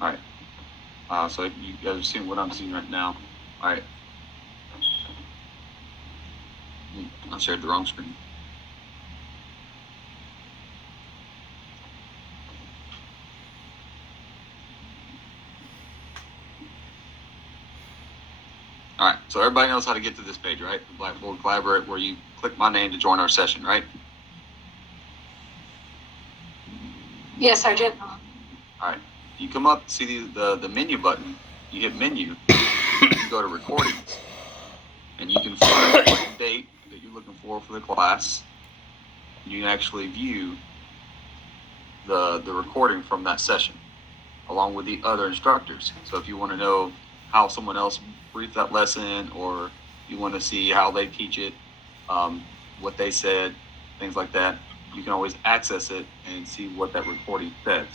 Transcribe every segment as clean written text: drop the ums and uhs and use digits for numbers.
All right. So you guys are seeing what I'm seeing right now. All right. I shared the wrong screen. All right. So everybody knows how to get to this page, right? The Blackboard Collaborate, where you click my name to join our session, right? Yes, Sergeant. All right. You come up, see the menu button. You hit menu. You go to recordings, and you can find the date that you're looking for the class. You can actually view the recording from that session, along with the other instructors. So if you want to know how someone else briefed that lesson, or you want to see how they teach it, what they said, things like that, you can always access it and see what that recording says.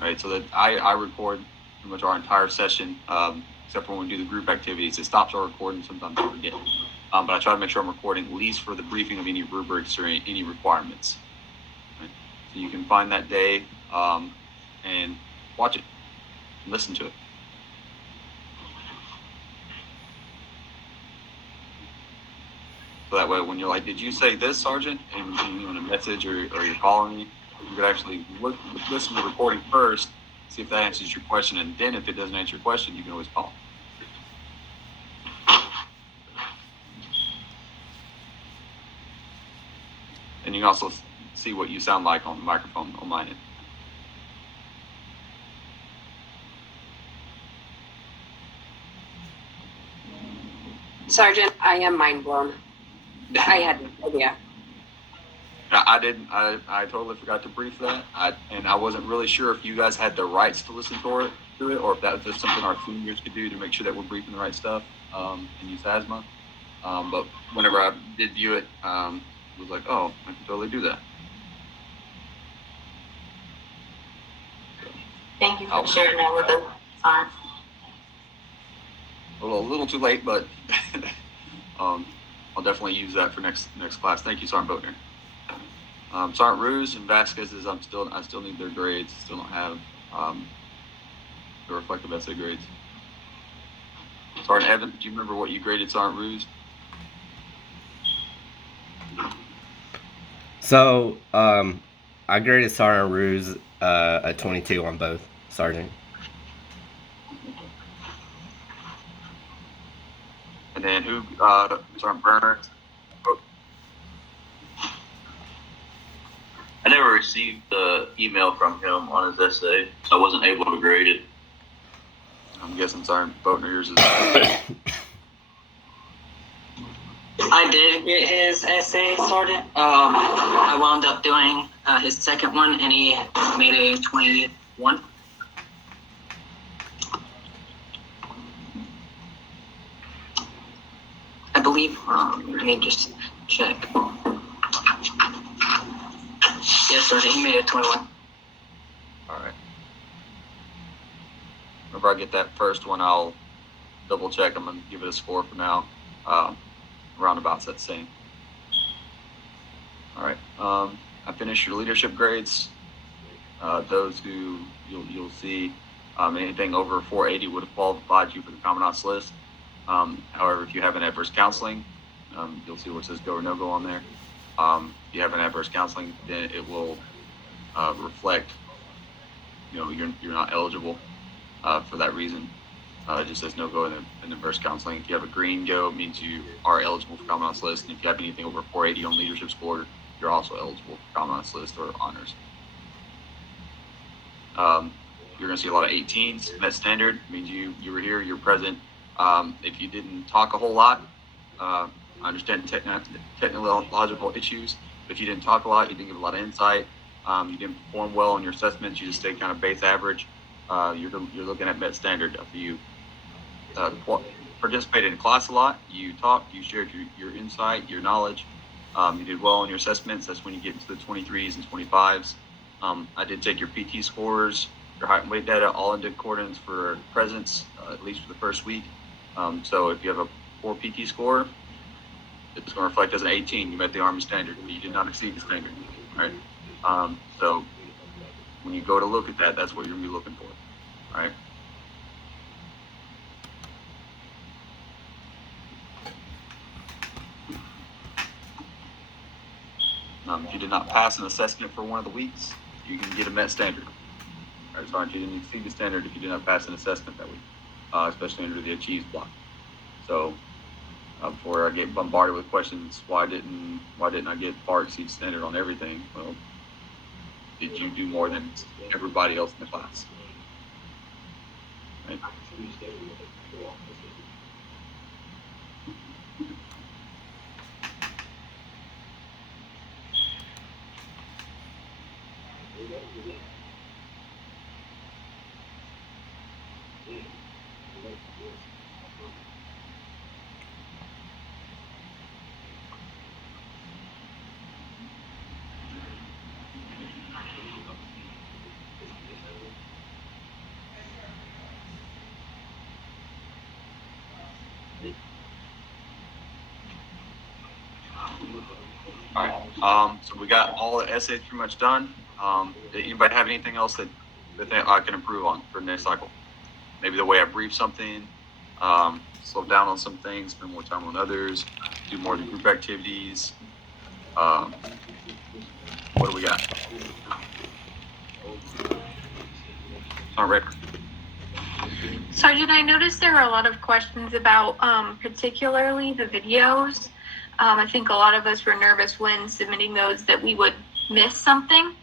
Right, so that I record pretty much our entire session, except for when we do the group activities. It stops our recording, sometimes I forget. But I try to make sure I'm recording at least for the briefing of any rubrics or any requirements. Right? So you can find that day and watch it, and listen to it. So that way, when you're like, "Did you say this, Sergeant?" and you want a message or you're calling me, you could actually listen to the recording first, see if that answers your question, and then if it doesn't answer your question, you can always call. And you can also see what you sound like on the microphone on mine. Sergeant, I am mind blown. I had no idea. I didn't. I totally forgot to brief that. I wasn't really sure if you guys had the rights to listen to it, or if that was just something our seniors could do to make sure that we're briefing the right stuff and use ASMA. But whenever I did view it, it was like, oh, I can totally do that. Thank you for sharing that with us. A little too late, but I'll definitely use that for next class. Thank you, Sergeant Boatner. Sergeant Ruse and Vasquez's, I still need their grades. Still don't have the reflective essay grades. Sergeant Evans, do you remember what you graded Sergeant Ruse? So, I graded Sergeant Ruse a 22 on both, Sergeant. And then who, Sergeant Burns? I never received the email from him on his essay, so I wasn't able to grade it. I'm guessing Sergeant Boatner, yours is. I did get his essay started. I wound up doing his second one, and he made a 21. I believe. Let me just check. Yes, sir. He made a 21. All right. Whenever I get that first one, I'll double check. I'm gonna give it a score for now. Roundabouts that same. All right. I finished your leadership grades. Those who you'll see anything over 480 would have qualified you for the Commandant's list. However, if you have an adverse counseling, you'll see where it says go or no go on there. If you have an adverse counseling, then it will reflect, you're not eligible for that reason. It just says no go in adverse counseling. If you have a green go, it means you are eligible for Commandant's list. And if you have anything over 480 on leadership score, you're also eligible for Commandant's list or honors. You're going to see a lot of 18s. Met standard. It means you were here, you're present. If you didn't talk a whole lot, I understand technological issues. But if you didn't talk a lot, you didn't give a lot of insight, you didn't perform well on your assessments, you just stayed kind of base average, you're looking at Met standard. If you participated in class a lot, you talked, you shared your insight, your knowledge, you did well on your assessments, that's when you get into the 23s and 25s. I did take your PT scores, your height and weight data, all into accordance for presence, at least for the first week. So if you have a poor PT score, it's going to reflect as an 18. You met the Army standard, but you did not exceed the standard. Right? So when you go to look at that, that's what you're going to be looking for. right? If you did not pass an assessment for one of the weeks, you can get a Met standard. Right, so you didn't exceed the standard if you did not pass an assessment that week, especially under the achieves block. So before I get bombarded with questions, why didn't I get far exceed standard on everything? Well, did you do more than everybody else in the class? Right? All right. So we got all the essays pretty much done. Did anybody have anything else that I can improve on for next cycle? Maybe the way I brief something, slow down on some things, spend more time on others, do more of the group activities. What do we got? On record. Sergeant, I noticed there were a lot of questions about particularly the videos. I think a lot of us were nervous when submitting those that we would miss something.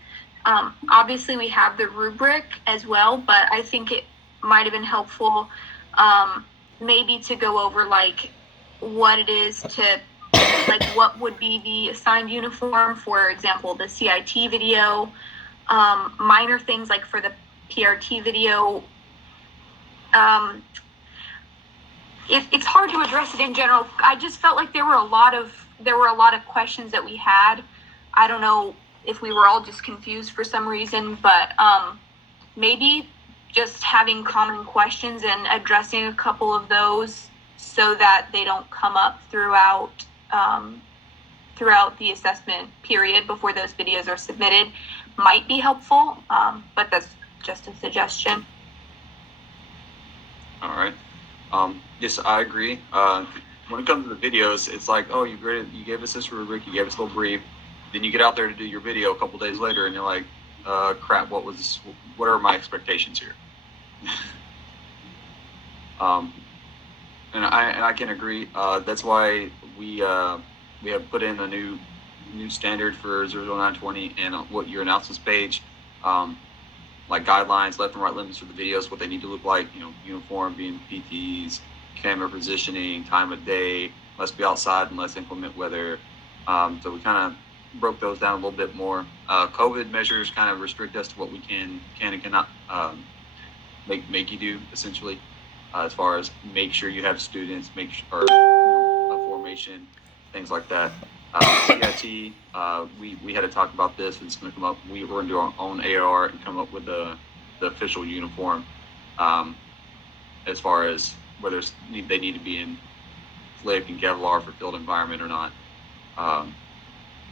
Obviously, we have the rubric as well, but I think it might have been helpful maybe to go over like what it is to, like what would be the assigned uniform, for example, the CIT video, minor things like for the PRT video. It's hard to address it in general. I just felt like there were a lot of questions that we had. I don't know if we were all just confused for some reason, but maybe just having common questions and addressing a couple of those so that they don't come up throughout the assessment period before those videos are submitted might be helpful. But that's just a suggestion. All right. Yes, I agree. When it comes to the videos, it's like, oh, you gave us this rubric, you gave us a little brief, then you get out there to do your video a couple days later, and you're like, crap, what are my expectations here? And I can agree. That's why we have put in a new standard for 00920 and what your analysis page. Like guidelines, left and right limits for the videos, what they need to look like, uniform being PTs, camera positioning, time of day, must be outside unless inclement weather. So we kind of broke those down a little bit more. COVID measures kind of restrict us to what we can and cannot make you do, essentially, as far as make sure you have students, a formation, things like that. CIT, we had to talk about this. It's going to come up. We're going to do our own AR and come up with the official uniform, as far as whether they need to be in FLIC and Kevlar for field environment or not.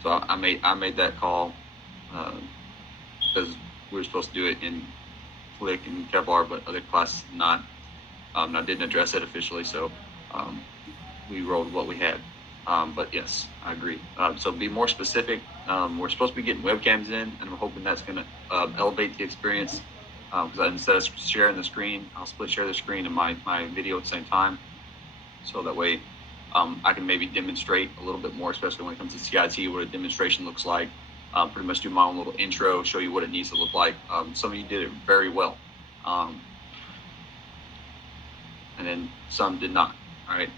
So I made that call because we were supposed to do it in FLIC and Kevlar, but other classes not. I didn't address it officially, so we rolled what we had. But yes, I agree. So be more specific. We're supposed to be getting webcams in, and I'm hoping that's going to elevate the experience. Because instead of sharing the screen, I'll split share the screen and my video at the same time. So that way I can maybe demonstrate a little bit more, especially when it comes to CIT, what a demonstration looks like. Pretty much do my own little intro, show you what it needs to look like. Some of you did it very well. And then some did not. All right.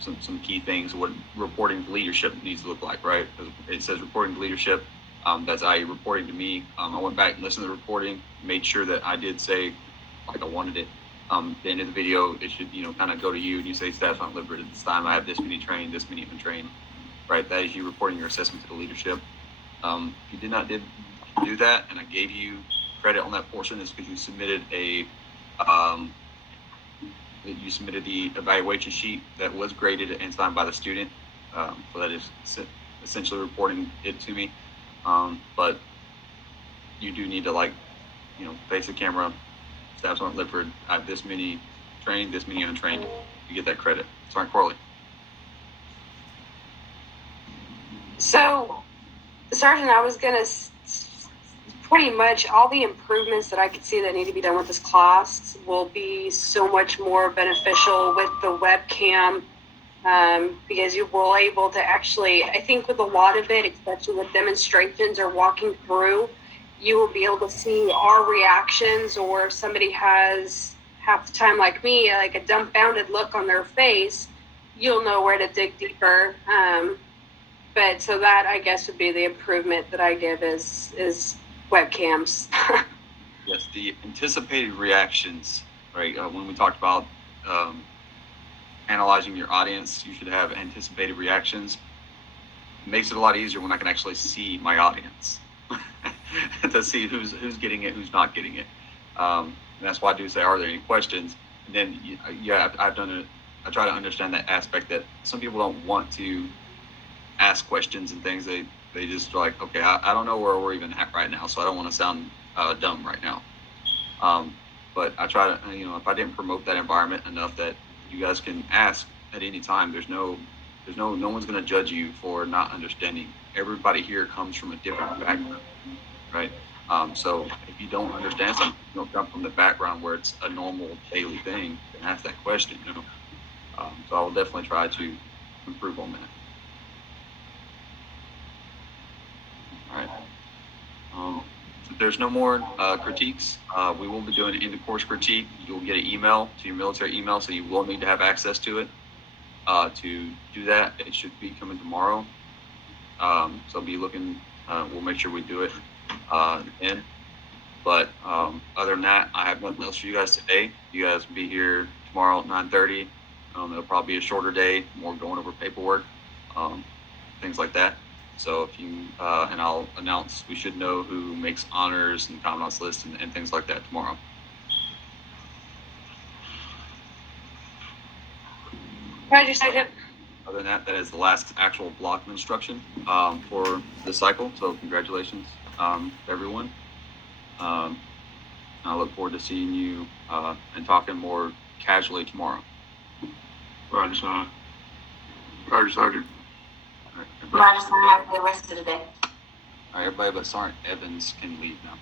Some key things, what reporting to leadership needs to look like, right? It says reporting to leadership. That's i.e. reporting to me. I went back and listened to the recording, made sure that I did say like I wanted it. The end of the video, it should, kind of go to you and you say, staff's not delivered at this time. I have this many trained, this many have been trained, right? That is you reporting your assessment to the leadership. If you did not do that, and I gave you credit on that portion, is because you submitted the evaluation sheet that was graded and signed by the student. So that is essentially reporting it to me. But you do need to face the camera, Staff Sergeant Lippard, I have this many trained, this many untrained. You get that credit. Sergeant Corley. So, Sergeant, I was gonna pretty much all the improvements that I could see that need to be done with this class will be so much more beneficial with the webcam, because you will able to actually, I think with a lot of it, especially with demonstrations or walking through, you will be able to see our reactions, or if somebody has half the time like me, like a dumbfounded look on their face, you'll know where to dig deeper. But so that, I guess, would be the improvement that I give is webcams. Yes, the anticipated reactions, right? When we talked about analyzing your audience, you should have anticipated reactions. It makes it a lot easier when I can actually see my audience to see who's getting it, who's not getting it. And that's why I do say, are there any questions? And then, yeah, I try to understand that aspect that some people don't want to ask questions and things. They just like, okay, I don't know where we're even at right now, so I don't want to sound dumb right now. But I try to, if I didn't promote that environment enough that you guys can ask at any time, no one's going to judge you for not understanding. Everybody here comes from a different background, right? So if you don't understand something, you don't come from the background where it's a normal daily thing, and ask that question, So I will definitely try to improve on that. All right. If there's no more critiques, we will be doing an end-of-course critique. You'll get an email to your military email, so you will need to have access to it. To do that, it should be coming tomorrow. So I'll be looking. We'll make sure we do it then. But other than that, I have nothing else for you guys today. You guys will be here tomorrow at 9:30. It'll probably be a shorter day, more going over paperwork, things like that. So if you, and I'll announce, we should know who makes honors and commandant's list and things like that tomorrow. Roger, Sergeant. Other than that, that is the last actual block of instruction for the cycle. So congratulations to everyone. I look forward to seeing you and talking more casually tomorrow. Roger, Sergeant. Roger, Sergeant. Roger, Sergeant. Have a good rest of the day. All right, everybody but Sergeant Evans can leave now.